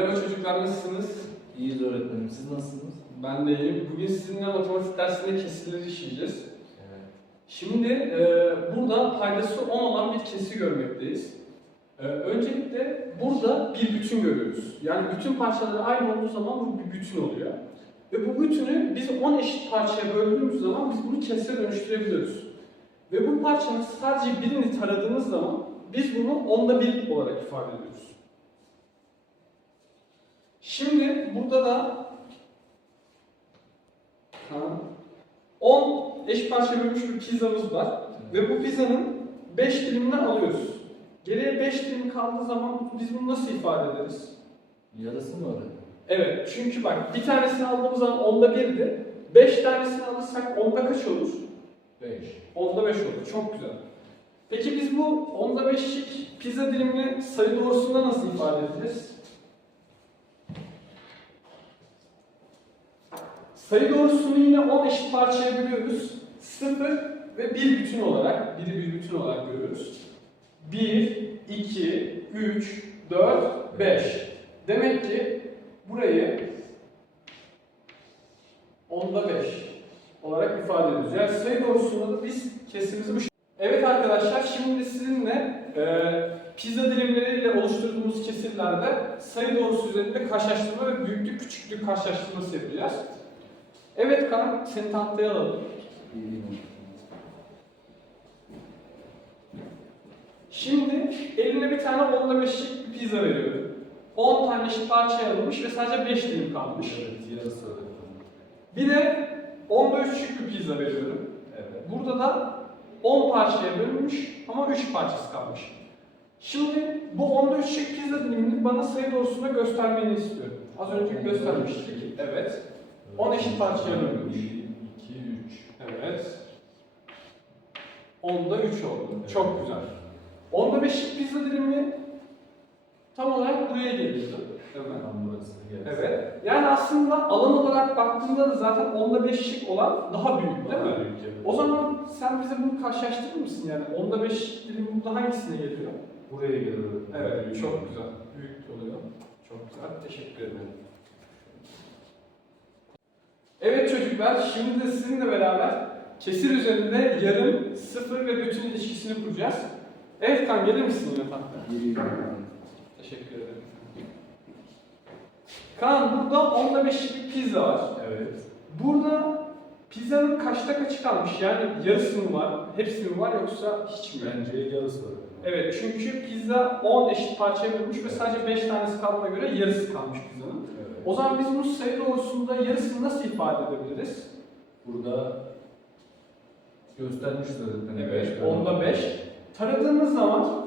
Merhaba çocuklar nasılsınız? İyiyiz öğretmenim. Siz nasılsınız? Ben de iyiyim. Bugün sizinle matematik dersinde kesirleri işleyeceğiz. Evet. Şimdi e, burada paydası 10 olan bir kesir görmekteyiz. E, öncelikle burada bir bütün görüyoruz. Yani bütün parçaları aynı olduğu zaman bu bir bütün oluyor. Ve bu bütünü biz 10 eşit parçaya böldüğümüz zaman biz bunu kesire dönüştürebiliyoruz. Ve bu parçanın sadece birini taradığımız zaman biz bunu onda bir olarak ifade ediyoruz. Şimdi burada da Tamam. 10 eş parça bölünmüş bir pizzamız var. Ve bu pizzanın 5 dilimini alıyoruz. Geriye 5 dilim kaldığı zaman biz bunu nasıl ifade ederiz? Yarısı mı öğretmenim? Evet, çünkü bak bir tanesini aldığımız zaman onda birdi. 5 tanesini alırsak onda kaç olur? 5. Onda 5 olur. Çok güzel. Peki biz bu onda 5'lik pizza dilimini sayı doğrusunda nasıl ifade ederiz? Sayı doğrusunu yine 10 eşit parçaya bölüyoruz. 0 ve 1 bütün olarak, biri bir bütün olarak görüyoruz. 1, 2, 3, 4, 5. Demek ki burayı onda 5 olarak ifade ediyoruz. Yani sayı doğrusunda da biz kesimizi bu. Evet arkadaşlar şimdi sizinle e, pizza dilimleriyle oluşturduğumuz kesirlerde sayı doğrusu üzerinde karşılaştırma ve büyüklük küçüklük karşılaştırması yapacağız. Evet Kaan seni tahtaya alalım. Şimdi eline bir tane onda beşlik bir pizza veriyorum. 10 tane eşit parçaya alınmış ve sadece 5 dilim kalmış. Evet, yarısı öğretmenim. Bir de onda üçlük bir pizza veriyorum. Evet. Burada da 10 parçaya bölünmüş ama 3 parçası kalmış. Şimdi bu onda üçlük pizza dilimini bana sayı doğrusunda göstermeni istiyorum. Az önce göstermiştik. Evet. 10 eşit parçaya bölünmüş. 1, 2, 3. Evet. Onda 3 oldu. Çok güzel. Onda 5'lik pizza dilimi tam olarak buraya geliyordu. Evet. Tam burası. yarısı. Evet. Yani aslında alan olarak baktığında da zaten onda 5'lik olan daha büyük değil Daha mi? büyük, evet. O zaman sen bize bunu karşılaştırır mısın yani? Onda 5'lik dilim burada hangisine geliyor? Buraya öğretmenim. Evet, Büyük. çok güzel. Büyük oluyor. Çok güzel. Teşekkür ederim. Evet çocuklar, şimdi de sizinle beraber kesir üzerinde yarım, sıfır ve bütün ilişkisini kuracağız. Evet kan gelir misin yine öğretmenim. Teşekkür ederim. Kaan burada onda beşlik bir pizza var. Evet. Burada pizzanın kaçta kaçı kalmış? Yani yarısı mı var, hepsi mi var yoksa hiç mi? Bence yarısı öğretmenim. Evet çünkü pizza 10 eşit parçaya bölünmüş ve sadece 5 tanesi kaldığına göre yarısı kalmış pizzanın. O zaman biz bunu sayı doğrusunda yarısını nasıl ifade edebiliriz? Burada göstermiş öğretmenim. Evet, onda 5. Taradığımız zaman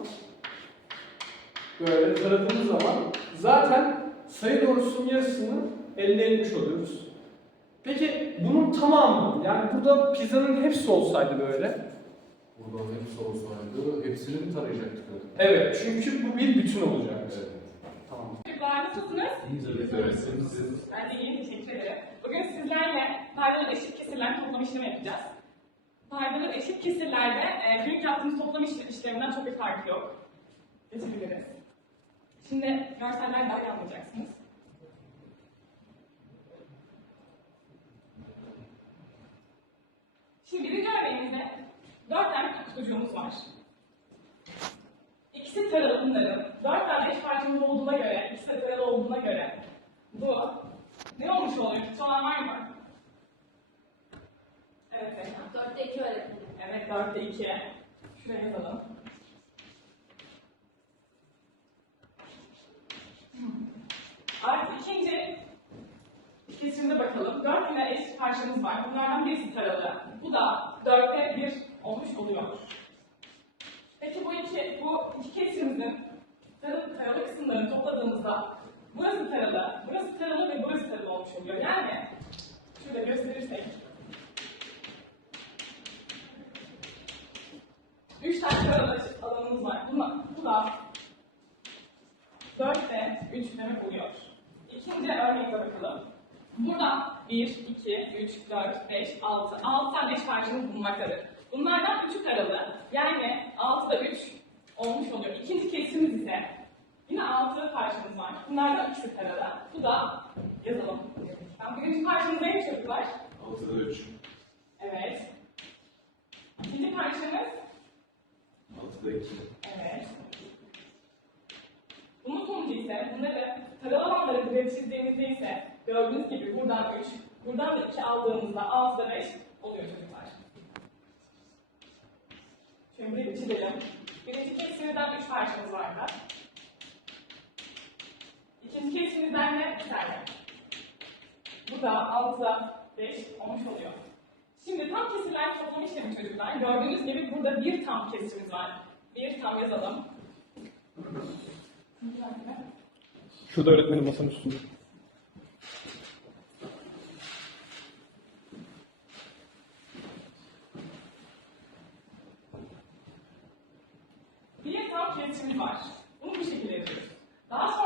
böyle taradığımız zaman zaten sayı doğrusunun yarısını elde etmiş oluyoruz. Peki bunun tamamı yani burada pizzanın hepsi olsaydı böyle. Burada hepsi olsaydı hepsini mi tarayacaktık? Evet çünkü bu bir bütün olacak. Evet. Çocuklar nasılsınız? İyiyiz öğretmenim. Ben de iyiyim, teşekkür ederim. Bugün sizlerle paydaların eşit kesirler toplam işlemi yapacağız. Paydaların eşit kesirlerde e, büyük yaptığımız toplam işle- işleminden çok bir farkı yok. Geçebiliriz. Şimdi görseller daha iyi anlayacaksınız. Şimdi birinci örneğimizde dört tane kutucuğumuz var. İkisi taralı bunların. Dört tane eş parçamız olduğuna göre, ikisi de taralı olduğuna göre bu ne olmuş oluyor? Kutu olan var mı? Evet, Zehra. Dörtte iki öğretmenim. Evet, dörtte iki. Şuraya yazalım. Hmm. Artık ikinci kesimde bakalım. Dört tane eş parçamız var. Bunlardan birisi taralı. Bu da dörtte bir olmuş oluyor. Peki bu iki, bu iki kesimimizin taralı, taralı kısımlarını topladığımızda burası taralı, burası taralı ve burası taralı olmuş oluyor. Yani şurada gösterirsek üç tane taralı alanımız var. Buna, bu da dörtte üç demek oluyor. İkinci örneğe bakalım. Burada 1, 2, 3, 4, 5, 6. 6 tane eş parçamız bulunmaktadır. Bunlardan 3'ü taralı. Yani 6'da 3 olmuş oluyor. İkinci kesimiz ise Yine altı parçamız var. Bunlardan ikisi taralı. Bu da yazalım. Tamam, birinci parçamız neymiş çocuklar? 6'da 3. Evet. İkinci parçamız 6'da 2. Evet. Bunun sonucu ise bunları taralı alanları grafik çizdiğimizde ise gördüğünüz gibi buradan 3, buradan da 2 aldığımızda 6'da 5 oluyor çocuklar. Şimdi bir çizelim. Birinci kesimizden 3 parçamız vardı. İkinci kesimizden de 2 tane. Bu da 6'da 5 olmuş oluyor. Şimdi tam kesirler toplam işlemi çocuklar. Gördüğünüz gibi burada bir tam kesimiz var. Bir tam yazalım. Şurada öğretmenim masanın üstünde. Bir tam kesimiz var. Bunu bu şekilde yapıyoruz. Daha sonra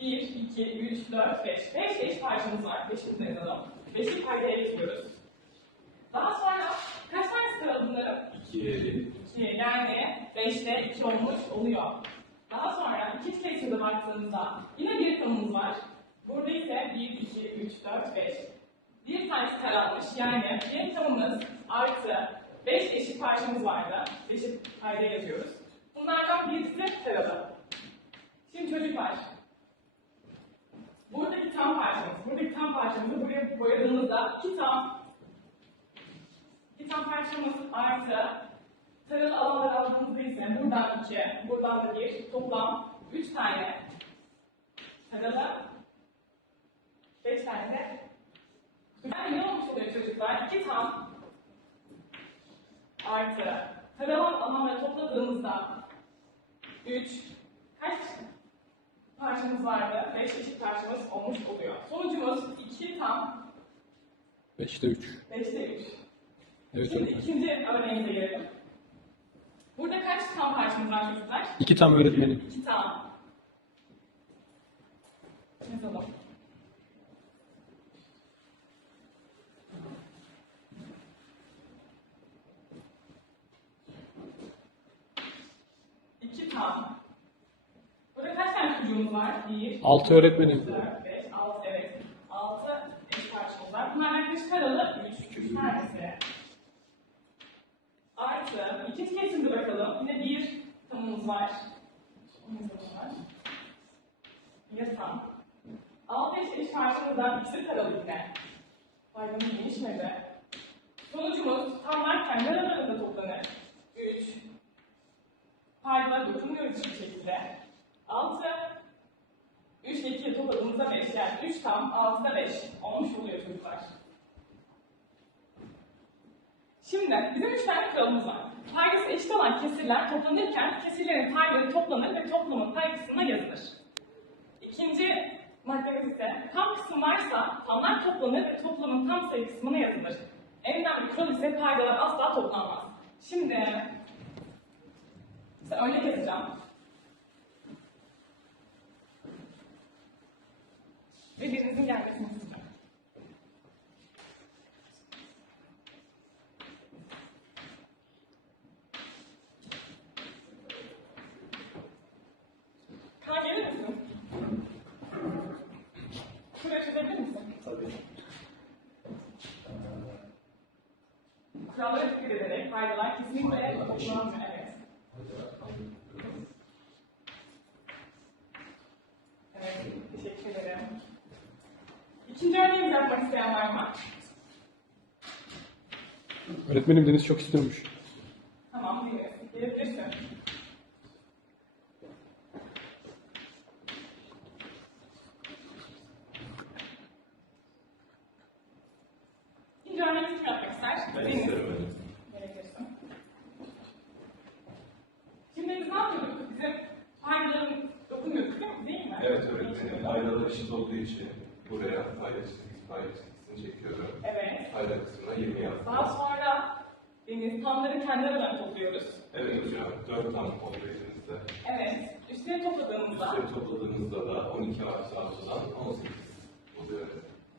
1, 2, 3, 4, 5. 5 eş parçamız var. 5'ini yazalım. 5'i paydaya getiriyoruz. Daha sonra kaç tanesi kaldı bunların? 2. 2 yani 5'te 2 olmuş oluyor. Daha sonra ikinci kesirde baktığımızda yine bir tanımız var. Burada ise 1, 2, 3, 4, 5. Bir tanesi taralmış yani bir tanımız artı 5 eşit parçamız vardı. Eşit payda yazıyoruz. Bunlardan birisi taralı. Şimdi çocuklar, buradaki tam parçamız, buradaki tam parçamızı buraya boyadığımızda iki tam bir tam parçamız artı taralı alanlar aldığımızda ise buradan iki, buradan da bir, toplam üç tane taralı, beş tane de yani ne olmuş oluyor çocuklar? İki tam artı taralı alanları topladığımızda üç, kaç parçamız vardı? Beş eşit parçamız olmuş oluyor. Sonucumuz iki tam, 5'te 3. beşte üç. Evet Şimdi öğretmenim. ikinci örneğimize gelelim. Burada kaç tam parçamız var çocuklar? İki tam öğretmenim. İki tam. Yazalım. İki tam. Var? Bir, 6 öğretmenim. 4, 5, 6, evet. 6 eş parçamız var. Bunlardan kaç karalı? 3, 3 tanesi. Artı, ikinci kesimde bakalım. Yine bir tamımız var. Bir tam. 6 eş, eş parçamızdan ikisi karalı yine. Faydamız değişmedi. Sonucumuz tamlar kendi aralarında toplanır. 3. Paydalara dokunmuyoruz hiçbir şekilde. 6. 3 ile 2'yi topladığımızda 5 yani 3 tam 6'da 5 olmuş oluyor çocuklar. Şimdi bizim 3 tane kuralımız var. Paydası eşit olan kesirler toplanırken kesirlerin payları toplanır ve toplamın pay kısmına yazılır. İkinci maddemiz ise tam kısım varsa tamlar toplanır ve toplamın tam sayı kısmına yazılır. En önemli kural ise paydalar asla toplanmaz. Şimdi size örnek yazacağım. Ve birinizin gelmesini. Kaan gelir misin? Şuraya çözebilir misin? Tabii. Kurallara dikkat ederek faydalar kesinlikle. Evet. Evet, teşekkür ederim. İkinci örneğimizi yapmak isteyen var mı? Öğretmenim Deniz çok istiyormuş. Topladığınızda topladığınızda da 12 artı 6'dan 18 oluyor.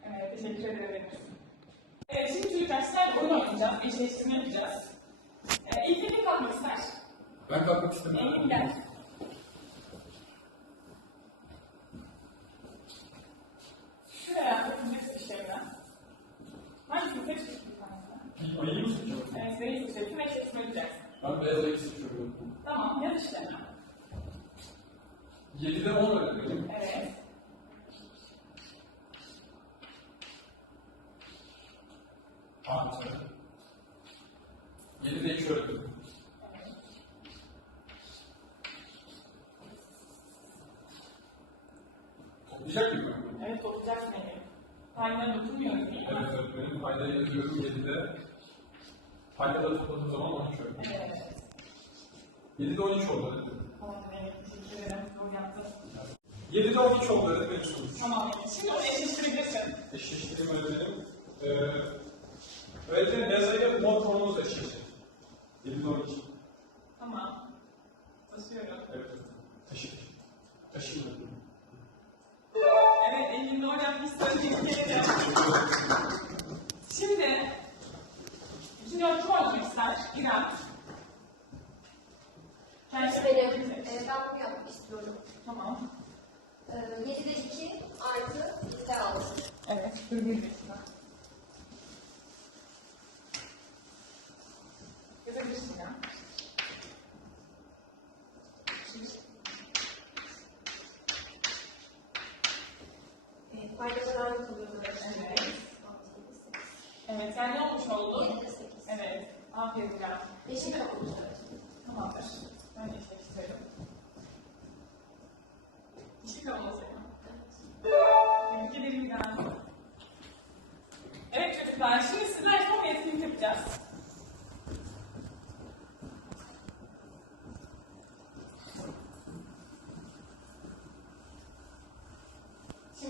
Evet, teşekkür ederim. Evet, şimdi çocuklar oyun oynayacağız, eşleştirme yapacağız. Ee, ilk kim kalkmak ister? Ben kalkmak istemiyorum. Engin gel. Şuraya bakabilirsin işlerinden. Hangisini şey seçeceksin? Ayı mı seçeceğim? Evet, seni seçeceksin ve eşleştirme yapacağız. Ben beyaz 7'de 10 öğretmenim. Evet. Artı. 7'de 2 öğretmenim. Toplayacak mıyım ben? Evet, toplayacaksın Ege. Paylara dokunmuyoruz değil mi? Evet öğretmenim. Paydayı yazıyorum 7'de. Paydaları topladığım zaman 12 öğretmenim. Evet. 7'de 12 oldu öğretmenim. Tamam, evet. Teşekkür ederim. Doğru yaptın. 7'de 12 oldu öğretmenim sonuç. Tamam. Şimdi onu eşleştirebilirsin. Eşleştireyim öğretmenim. Ee, öğretmenim yazıyı mod konumuz eşleştir. 7'de 12. Tamam. Basıyorum. Evet. Taşık. Taşık öğretmenim. Evet, doğru yapmışsın. Tebrik ederim. Şimdi, ölçü olmak ister. İrem. Kendisi e, ben bunu yapmak istiyorum. Tamam. E, 7'de 2 artı 7'de 6. Evet, dakika. Yazabilirsin ya. E, kalıyor böyle. Evet. 6, 7, 8. Evet, yani ne olmuş oldu? 7'de 8. Evet, aferin. Yeşil kapımız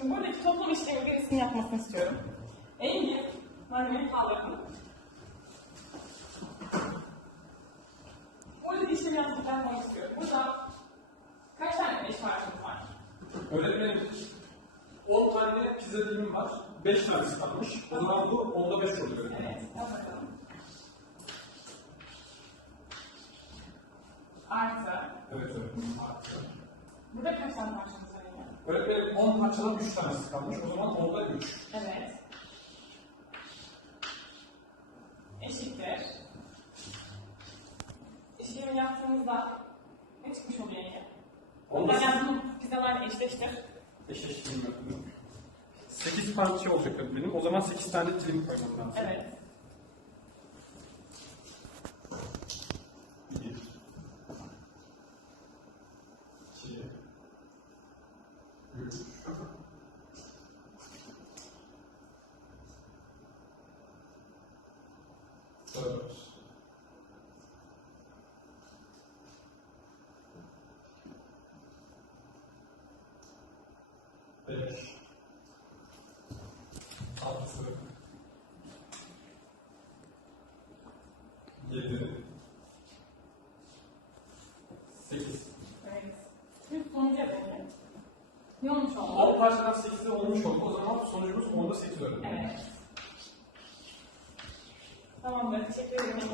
Şimdi buradaki toplum işlemi birisinin yapmasını istiyorum. Engin, malzemeyi kaldırın. Buradaki işlemi yaptıktan sonra istiyorum. Burada kaç tane eş parçamız var? Öğretmenim 10 tane pizza dilimim var. 5 tanesi kalmış. O zaman bu 10'da 5 oluyor. Evet, yap bakalım. Artı. Evet öğretmenim. Artı. Burada kaç tane parçamız var yine? Öğretmenim 10 parçadan 3 tanesi kalmış. O zaman 10'da 3. Evet. Eşittir. İşlemi yaptığımızda ne çıkmış oluyor yine? Onda Yani bunu pizzalarla eşleştir. öğretmenim. 8 parça olacak öğretmenim. O zaman 8 tane dilim koymam lazım. Evet. 1 2 3 4 5 6 7 8 Evet. Şimdi sonucu yapalım. Ne olmuş oldu? 10 parçadan 8'de olmuş oldu. O zaman sonucumuz 10'da 8 öğretmenim. Evet. Tamamdır. Teşekkür ederim.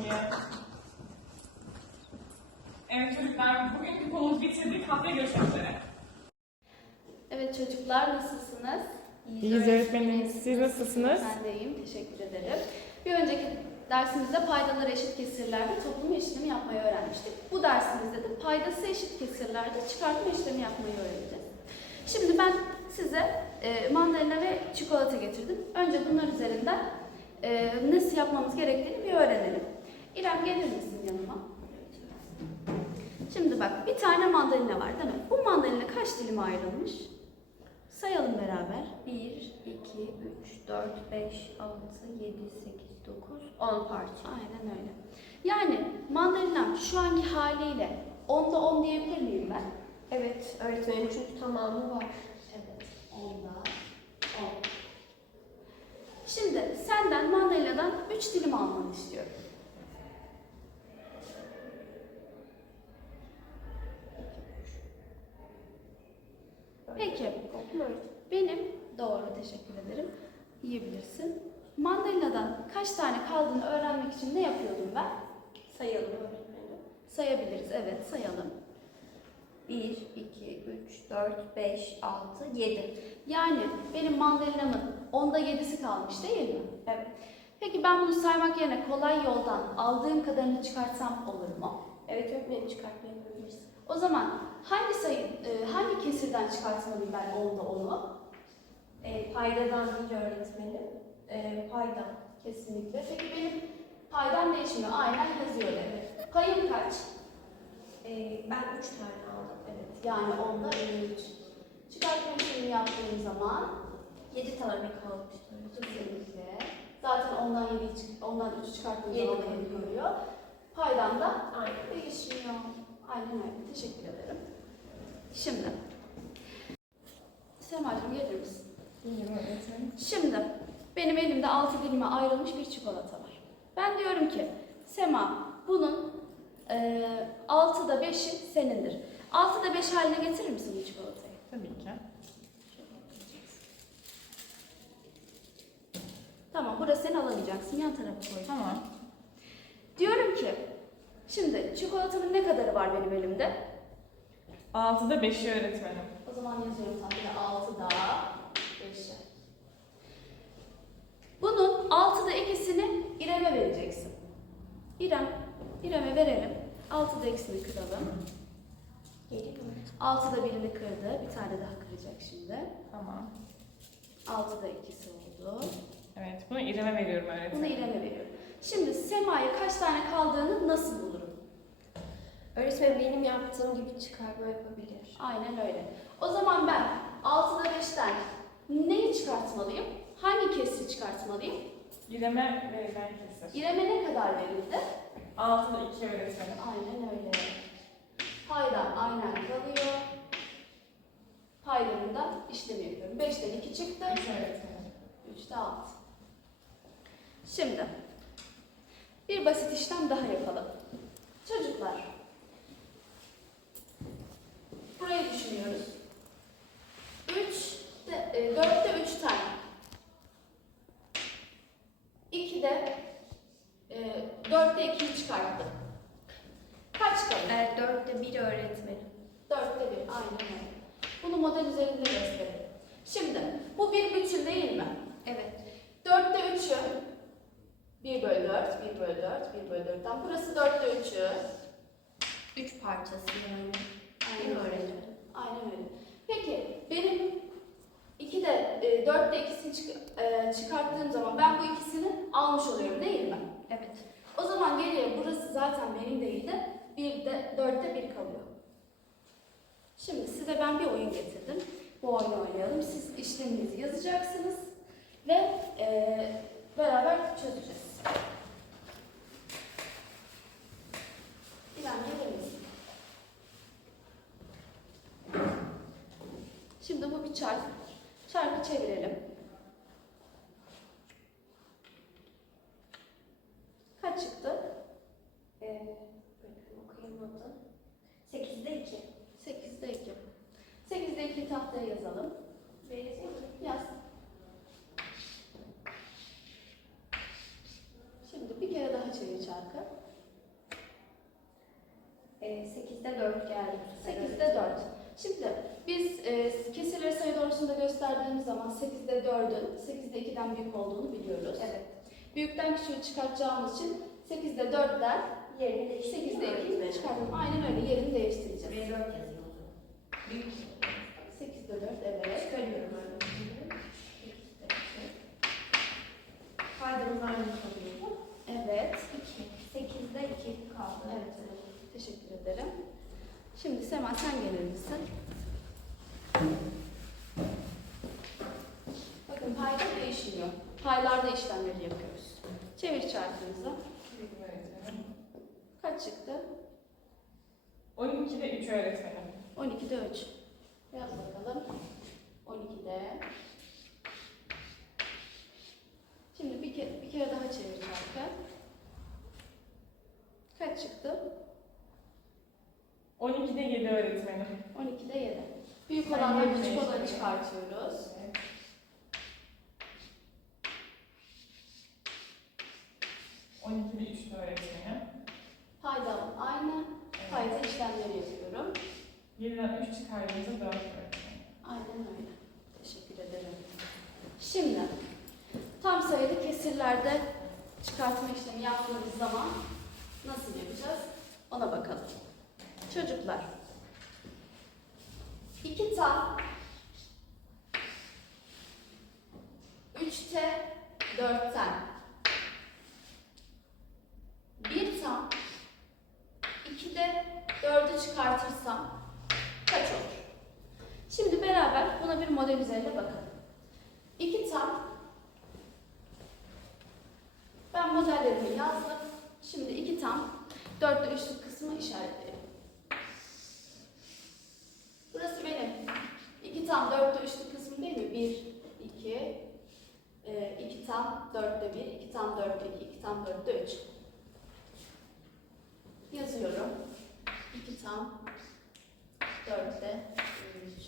Evet çocuklar, bugünkü konumuzu bitirdik. Haftaya görüşmek üzere. Evet çocuklar nasılsınız? İyiyiz öğretmenim. Siz nasılsınız? Ben de iyiyim. Teşekkür ederim. Bir önceki dersimizde paydalar eşit kesirlerde toplama işlemi yapmayı öğrenmiştik. Bu dersimizde de paydası eşit kesirlerde çıkartma işlemi yapmayı öğreneceğiz. Şimdi ben size e, mandalina ve çikolata getirdim. Önce bunlar üzerinden e, nasıl yapmamız gerektiğini bir öğrenelim. İrem gelir misin yanıma? Şimdi bak bir tane mandalina var değil mi? Bu mandalina kaç dilime ayrılmış? Sayalım beraber. 1, 2, 3, 4, 5, 6, 7, 8, 9, 10 parça. Aynen öyle. Yani mandalina şu anki haliyle 10'da 10 diyebilir miyim ben? Evet öğretmenim çünkü tamamı var. 10'da 10. Şimdi senden mandalinadan 3 dilim almanı istiyorum. Peki. Benim doğru teşekkür ederim. Yiyebilirsin. Mandalinadan kaç tane kaldığını öğrenmek için ne yapıyordum ben? Sayalım. Sayabiliriz. Evet sayalım. 1, 2, 3, 4, 5, 6, 7. Yani benim mandalinamın onda 7'si kalmış değil mi? Evet. Peki ben bunu saymak yerine kolay yoldan aldığım kadarını çıkartsam olur mu? Evet öğretmenim çıkartmayı. O zaman hangi sayı, e, hangi kesirden çıkartmalıyım ben onda onu? E, paydadan değil öğretmenim. E, payda. Kesinlikle. Peki benim paydam değişmiyor. Aynen yazıyor evet. Payım kaç? E, ben üç tane aldım. Yani onda 53. Çıkartma işlemini yaptığım zaman Yedi tane kalmıştı. kesinlikle. Zaten ondan 7 ondan 3 çıkarttığım zaman kalıyor. 7 görüyor. Paydam da Aynen. değişmiyor. Aynen öyle. Teşekkür ederim. Şimdi. Semacığım gelir misin? Öğretmenim. Şimdi benim elimde altı dilime ayrılmış bir çikolata var. Ben diyorum ki Sema bunun e, altıda beşi senindir. Altıda beş haline getirir misin bu çikolatayı? Tabii ki. Tamam burası sen alamayacaksın yan tarafa koy. Tamam. Diyorum ki şimdi çikolatamın ne kadarı var benim elimde? 6'da 5'i öğretmenim. O zaman yazıyorum tahtaya altıda beşi. Bunun altıda ikisini İrem'e vereceksin. İrem, İrem'e verelim. Altıda ikisini kıralım. Yedi mi? Altıda birini kırdı. Bir tane daha kıracak şimdi. Tamam. Altıda ikisi oldu. Evet, bunu İrem'e veriyorum Bunu öğretmenim. İrem'e veriyorum. Şimdi Sema'ya kaç tane kaldığını nasıl bulurum? Öğretmen benim yaptığım gibi çıkarma yapabilir. Aynen öyle. O zaman ben 6'da 5'ten neyi çıkartmalıyım? Hangi kesri çıkartmalıyım? İrem'e verilen kesir. İrem'e ne kadar verildi? 6'da 2 öğretmenim. Aynen öyle. Paydan aynen kalıyor. Paylarında işlemi yapıyorum. 5'ten 2 çıktı. 3 öğretmenim. 3'te 6. Şimdi bir basit işlem daha yapalım. Çocuklar. Burayı düşünüyoruz. 3 de, e, 4'te 3 tane. 2'de e, 4'te 2'yi çıkarttım. E, dörtte bir öğretmenim. Dörtte bir, aynen öyle. Bunu model üzerinde gösterelim. Şimdi, bu bir bütün değil mi? Evet. Dörtte üçü, 1 bölü 4, 1 bölü 4, 1 bölü 4'ten. Burası dörtte üçü. Üç parçası yani. Aynen öyle. Aynen öyle. Peki, benim iki de, e, dörtte ikisini çık- e, çıkarttığım zaman ben bu ikisini almış oluyorum değil mi? Evet. O zaman geriye burası zaten benim değil de bir de dörtte bir kalıyor. Şimdi size ben bir oyun getirdim. Bu oyunu oynayalım. Siz işleminizi yazacaksınız ve eee, beraber çözeceğiz. İrem gelir? Şimdi bu bir çark. Çarkı çevirelim. Kaç çıktı? E, okuyamadım. Sekizde iki. 8'de 2. 8'de 2 tahtaya yazalım. Ve yazayım mı? Yaz. Şimdi bir kere daha çevir çarkı. E, sekizde dört geldi. bu sefer 8'de 4. Şimdi biz e, kesirleri sayı doğrusunda gösterdiğimiz zaman 8'de 4'ün 8'de 2'den büyük olduğunu biliyoruz. Evet. Büyükten küçüğü çıkartacağımız için 8'de 4'den Yerini değiştirdim. 8'de 2'yi çıkartalım. Aynen öyle yerini değiştireceğiz. Ve dört yazıyor o zaman. Büyük. 8'de 4 evet. Çıkarıyorum iki. Paydamız aynı kalıyor. Evet. İki. Sekizde iki kaldı. Evet, evet. Teşekkür ederim. Şimdi Sema sen gelir misin? Bakın payda değişmiyor. Paylarda işlemleri yapıyoruz. Çevir çarkımızı. Çevirdim öğretmenim. Kaç çıktı? 12'de 3 öğretmenim. 12'de 3. Yaz bakalım. 12'de. Şimdi bir kere, bir kere daha çevir çarkı. Kaç çıktı? 12'de 7 öğretmenim. 12'de 7. Büyük olanla küçük olanı çıkartıyoruz. Evet. ...12'de 3 öğretmenim. Paydam aynı. Payda işlemleri yapıyorum. 7'den 3 çıkardığımızda 4 öğretmenim. Aynen öyle. Teşekkür ederim. Şimdi tam sayılı kesirlerde çıkartma işlemi yaptığımız zaman nasıl yapacağız? Ona bakalım. Çocuklar, 2 tam 3'te 4'ten 1 tam 2'de 4'ü çıkartırsam olur? Şimdi beraber buna bir model üzerinde bakalım. 2 tam ben modellerimi yazdım. Şimdi 2 tam 4'te 3'lük kısmı işaretleyelim. Burası benim. 2 tam 4'te 3'lük kısmı değil mi? 1, 2, 2 tam 4'te 1, 2 tam 4'te 2, 2 tam 4'te 3. Yazıyorum. 2 tam 4'te 3.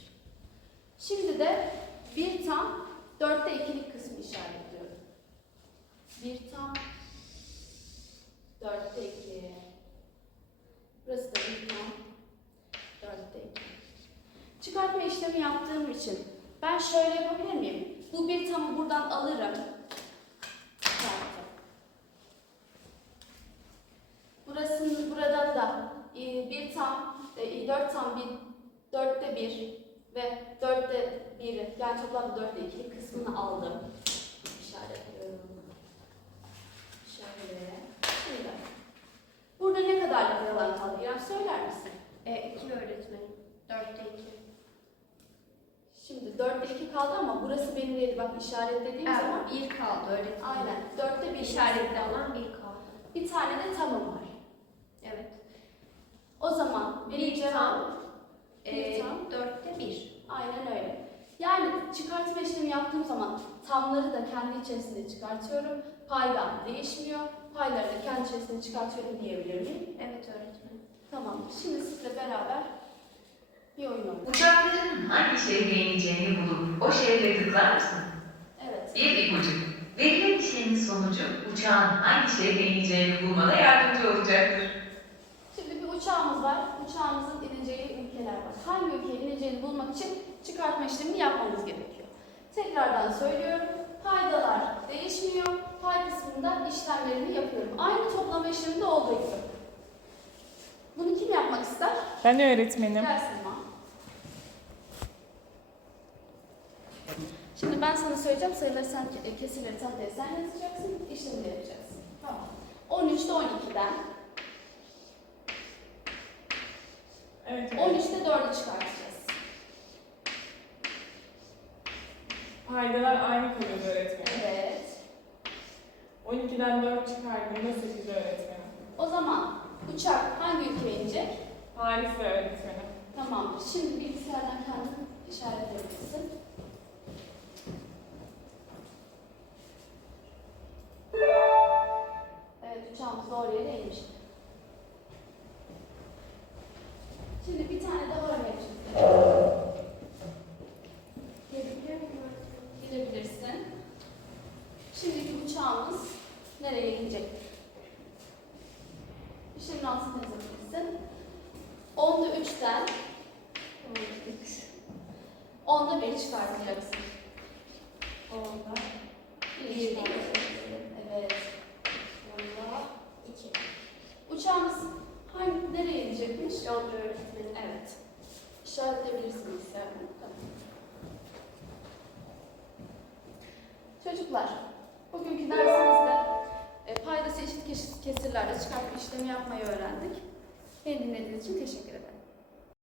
Şimdi de 1 tam 4'te 2'lik kısmı işaretliyorum. 1 tam 4'te 2. Burası da 1 tam 4'te 2. Çıkartma işlemi yaptığım için ben şöyle yapabilir miyim? Bu bir tamı buradan alırım. Çıkarttım. Burasının buradan da e, bir tam, e, dört tam bir, dörtte bir ve dörtte biri, yani toplamda dörtte iki kısmını aldım. İşaretliyorum. Şöyle. Şimdi. Burada ne kadarlık bir alan kaldı? İrem söyler misin? E, iki öğretmenim. Dörtte iki. Şimdi dörtte iki kaldı ama burası benim değil. Bak işaretlediğim Evet, zaman bir kaldı öğretmenim. aynen dörtte bir İşaretli alan bir kaldı. Bir tane de tamam var. Evet. O zaman Bir tam. Bir E, tam. dörtte bir. aynen öyle. Yani çıkartma işlemi yaptığım zaman tamları da kendi içerisinde çıkartıyorum. Paydan değişmiyor. Payları da kendi içerisinde çıkartıyorum diyebilir miyim? Evet öğretmenim. Tamam. Şimdi sizle beraber bir oyun oynayalım. Uçakların hangi şehre ineceğini bulup o şehre tıklar mısın? Evet. Bir ipucu. Verilen işlemin sonucu uçağın hangi şehre ineceğini bulmana yardımcı olacaktır. Şimdi bir uçağımız var. Uçağımızın ineceği ülkeler var. Hangi ülkeye ineceğini bulmak için çıkartma işlemini yapmamız gerekiyor. Tekrardan söylüyorum. Paydalar değişmiyor. Pay kısmında işlemlerimi yapıyorum. Aynı toplama işleminde olduğu gibi. Bunu kim yapmak ister? Ben öğretmenim. Gel Şimdi ben sana söyleyeceğim. Sayıları sen, e, kesirleri tahtaya sen yazacaksın. işlemi de yapacaksın. Tamam. 13'te 12'den Evet. 13'te 4'ü çıkartacağız. Paydalar aynı kalıyor öğretmenim. Evet. 12'den 4 çıkardığımda 8 öğretmenim. O zaman uçak hangi ülkeye inecek? Paris'te öğretmenim. Tamamdır. Şimdi bilgisayardan kendin işaretleyebilirsin. Evet,